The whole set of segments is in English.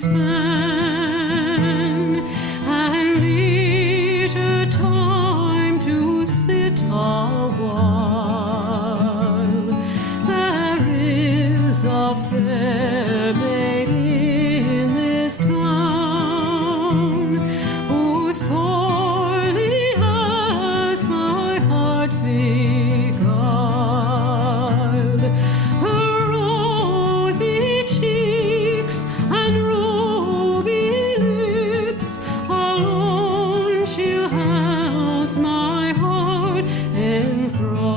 spend and leisure time to sit a while. There is a fair maid in this town who sorely has my heart beguiled. Her rosy cheeks and ruby lips alone she holds my heart in thrall.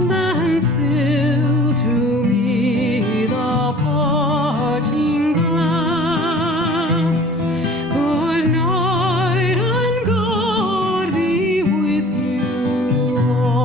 Then fill to me the parting glass. Good night and God be with you all.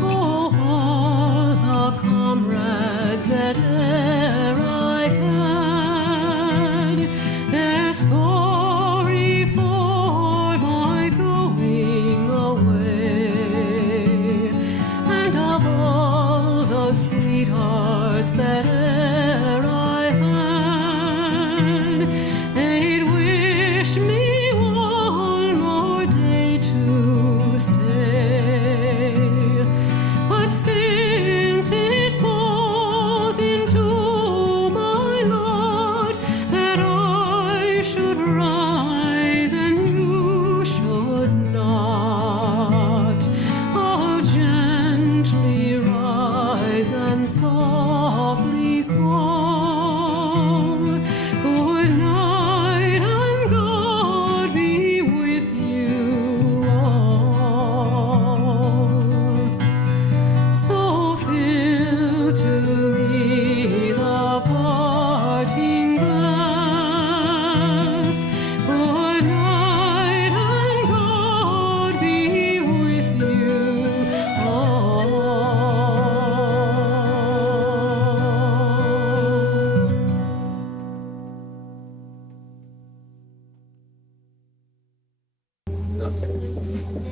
Oh, all the comrades that e'er I've had, they're sorry for my going away. And of all the sweethearts that e'er I had, they'd wish me one more day to stay. But since it falls into my lot that I should rise and you should not, I'll gently rise and softly call. Good night and God be with you all. So fill to me the parting glass. Good night and God be with you all. เ